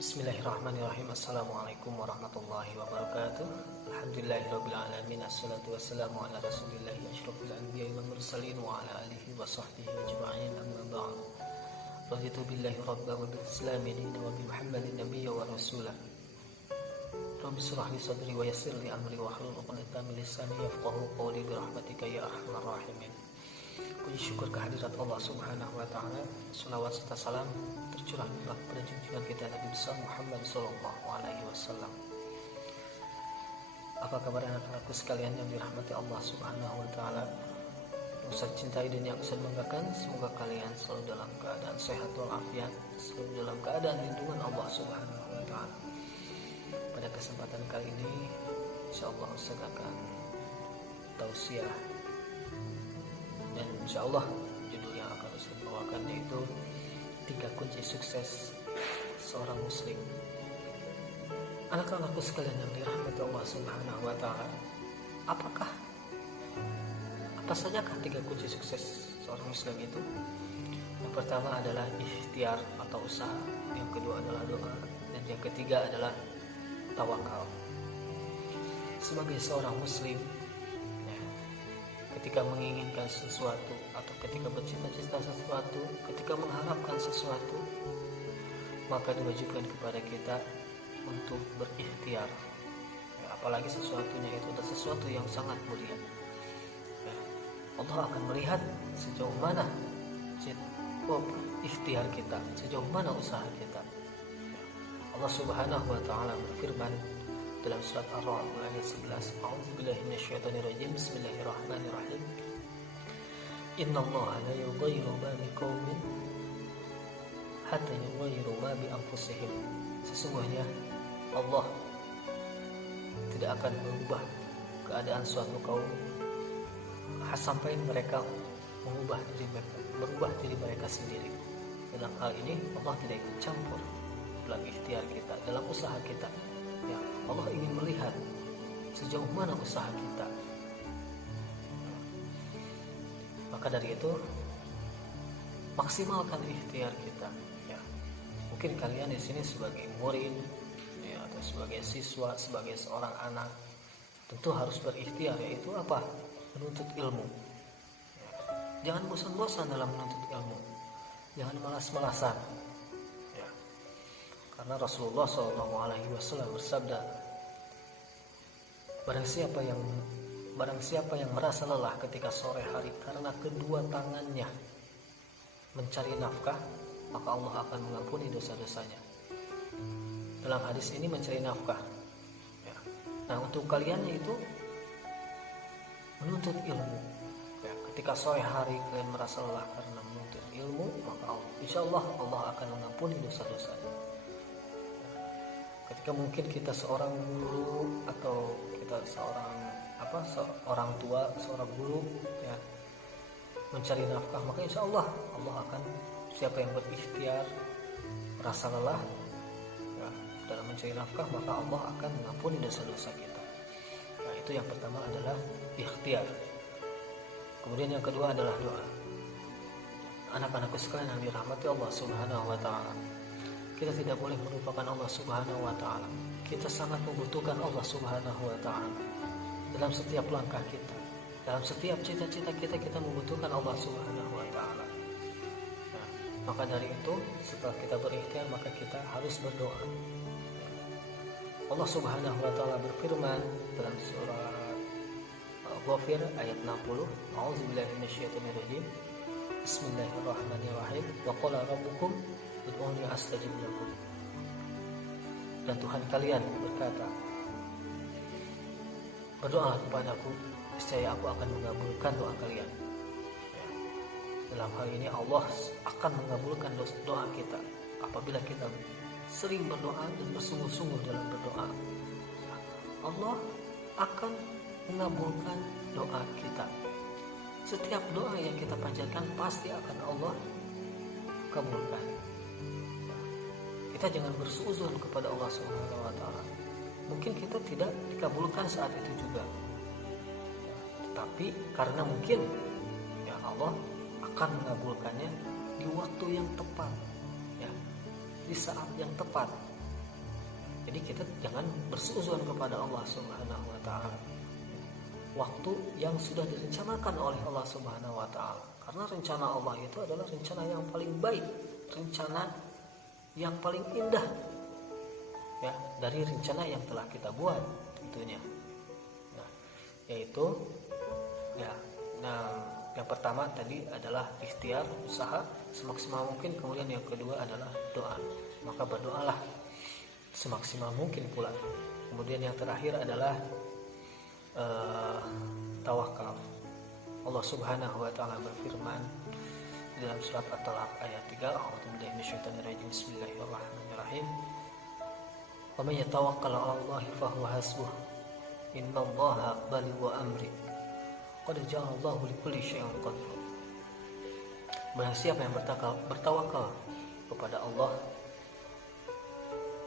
Bismillahirrahmanirrahim. Assalamualaikum warahmatullahi wabarakatuh. Alhamdulillahirabbil alamin. Assalatu wassalamu ala rasulillahi asyrafil anbiya'i wal mursalin wa ala alihi wa sahbihi ajma'in. Amma ba'd. Raditu billahi rabban wa bil islami dinan wa bi Muhammadin nabiyyan wa rasulah. Rabbi shrah li sadri wa yassir li amri wa hlul 'uqdatam min lisani yafqahu qawli bi rahmatika ya arhamar rahimin. Puji syukur kehadirat Allah Subhanahu wa taala. Salawat serta salam tercurahlah pada junjungan kita Nabi besar Muhammad sallallahu alaihi wasallam. Apa kabar anak-anakku sekalian yang dirahmati Allah Subhanahu wa taala? Yang saya cintai dan yang saya banggakan, semoga kalian selalu dalam keadaan sehat walafiat, selalu dalam keadaan lindungan Allah Subhanahu wa taala. Pada kesempatan kali ini insyaallah Ustaz akan tausiah, dan insyaallah judul yang akan saya bawakan yaitu 3 kunci sukses seorang muslim. Anak-anakku sekalian yang dirahmati Allah Subhanahu wa taala, apa sajakah 3 kunci sukses seorang muslim itu? Yang pertama adalah ikhtiar atau usaha, yang kedua adalah doa, dan yang ketiga adalah tawakal. Sebagai seorang muslim, ketika menginginkan sesuatu atau ketika bercita-cita sesuatu, ketika mengharapkan sesuatu, maka diwajibkan kepada kita untuk berikhtiar. Apalagi sesuatunya itu adalah sesuatu yang sangat mulia. Allah akan melihat sejauh mana ikhtiar kita, sejauh mana usaha kita. Allah Subhanahu wa taala berfirman dalam surat Ar-Ra'd ayat 11, A'udzubillahi minasyaitonirrajim. Bismillahirrahmanirrahim. Innallaha la yughayyiru ma biqaumin hatta yughayyiru ma bi anfusihim. Sesungguhnya Allah tidak akan mengubah keadaan suatu kaum sampai mereka berubah diri mereka sendiri. Dalam hal ini Allah tidak ikut campur dalam ikhtiar kita, dalam usaha kita. Ya, Allah ingin melihat sejauh mana usaha kita. Maka dari itu maksimalkan ikhtiar kita. Ya, mungkin kalian di sini sebagai murid, ya, atau sebagai siswa, sebagai seorang anak, tentu harus berikhtiar, yaitu apa? Menuntut ilmu. Ya, jangan bosan-bosan dalam menuntut ilmu. Jangan malas-malasan. Karena Rasulullah SAW bersabda, barang siapa yang merasa lelah ketika sore hari karena kedua tangannya mencari nafkah, maka Allah akan mengampuni dosa-dosanya. Dalam hadis ini mencari nafkah. Ya. Nah, untuk kalian itu menuntut ilmu. Ya, ketika sore hari kalian merasa lelah karena menuntut ilmu, maka insyaallah Allah akan mengampuni dosa-dosanya. Ketika mungkin kita seorang guru atau kita seorang tua, seorang guru, ya, mencari nafkah, maka insya Allah akan, siapa yang berikhtiar merasa lelah, ya, dalam mencari nafkah, maka Allah akan mengampuni dosa-dosa kita. Nah, itu yang pertama adalah ikhtiar. Kemudian yang kedua adalah doa. Anak-anakku sekalian yang dirahmati Allah Subhanahu wa taala, kita tidak boleh melupakan Allah Subhanahu wa taala. Kita sangat membutuhkan Allah Subhanahu wa taala. Dalam setiap langkah kita, dalam setiap cita-cita kita membutuhkan Allah Subhanahu wa taala. Nah, maka dari itu setelah kita berikhtiar, maka kita harus berdoa. Allah Subhanahu wa taala berfirman dalam surah Ghafir ayat 60, A'udzubillahi minasyaitonirrajim. Bismillahirrahmanirrahim. Wa qala rabbukum ud'uni astajib lakum. Dan Tuhan kalian berkata, berdoalah kepadaku, niscaya aku akan mengabulkan doa kalian. Ya. Dalam hal ini Allah akan mengabulkan doa kita apabila kita sering berdoa dan bersungguh-sungguh dalam berdoa. Allah akan mengabulkan doa kita. Setiap doa yang kita panjatkan pasti akan Allah kabulkan. Kita jangan bersuuzon kepada Allah Subhanahu wa taala. Mungkin kita tidak dikabulkan saat itu juga. Tetapi karena mungkin ya Allah akan mengabulkannya di waktu yang tepat. Ya. Di saat yang tepat. Jadi kita jangan bersuuzon kepada Allah Subhanahu wa taala waktu yang sudah direncanakan oleh Allah Subhanahu wa taala. Karena rencana Allah itu adalah rencana yang paling baik, rencana yang paling indah ya dari rencana yang telah kita buat tentunya. Nah, yaitu ya yang pertama tadi adalah ikhtiar, usaha semaksimal mungkin, kemudian yang kedua adalah doa. Maka berdoalah semaksimal mungkin pula. Kemudian yang terakhir adalah tawakal. Allah Subhanahu wa taala berfirman di dalam surat At-Talaq ayat 3, A'udzubillahi minasyaitonirrajim. Bismillahirrahmanirrahim. Wa may yatawakkal 'ala Allahi fa huwa hasbuh. Innallaha balighu amri. Qad ja'alallahu likulli syai'in qadra. Barang siapa yang bertawakal kepada Allah,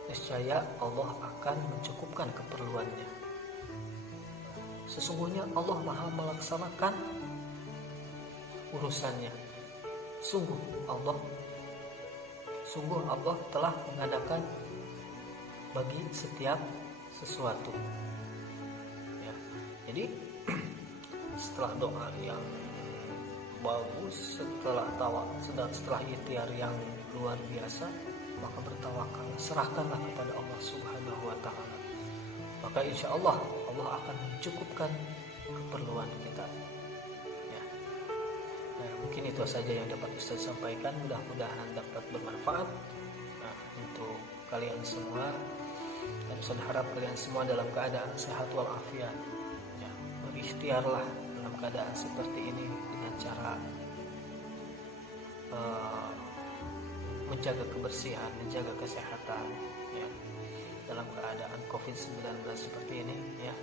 niscaya Allah akan mencukupkan keperluannya. Sesungguhnya Allah Maha melaksanakan urusannya. Sungguh Allah telah mengadakan bagi setiap sesuatu. Ya. Jadi setelah doa yang bagus, setelah ikhtiar yang luar biasa, maka bertawakal, serahkanlah kepada Allah Subhanahu wa taala. Maka insya Allah akan mencukupkan keperluan kita. Ya. Nah, mungkin itu saja yang dapat Ustaz sampaikan. Mudah-mudahan dapat bermanfaat untuk kalian semua. Dan Ustaz harap kalian semua dalam keadaan sehat walafiat. Ya, berikhtiarlah dalam keadaan seperti ini dengan cara menjaga kebersihan, menjaga kesehatan. Ya. Dalam keadaan COVID-19 seperti ini, ya,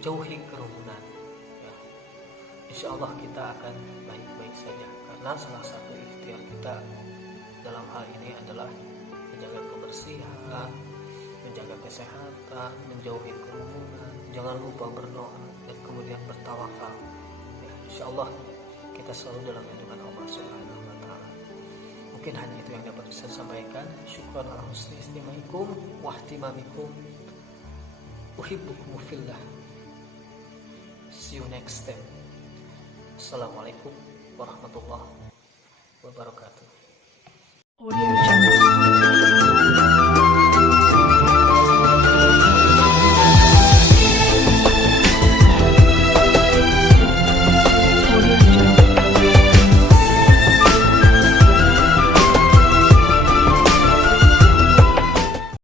jauhi kerumunan. Ya. Insya Allah kita akan baik-baik saja, karena salah satu ikhtiar kita dalam hal ini adalah menjaga kebersihan, menjaga kesehatan, menjauhi kerumunan. Jangan lupa berdoa dan kemudian bertawakal. Ya, insya Allah kita selalu dalam lindungan Allah Subhanahu wa taala. Mungkin hanya itu yang dapat saya sampaikan. Syukran ala husni istimaikum wa ihtimamikum. Uhibbukum fillah. See you next time. Assalamualaikum warahmatullahi wabarakatuh.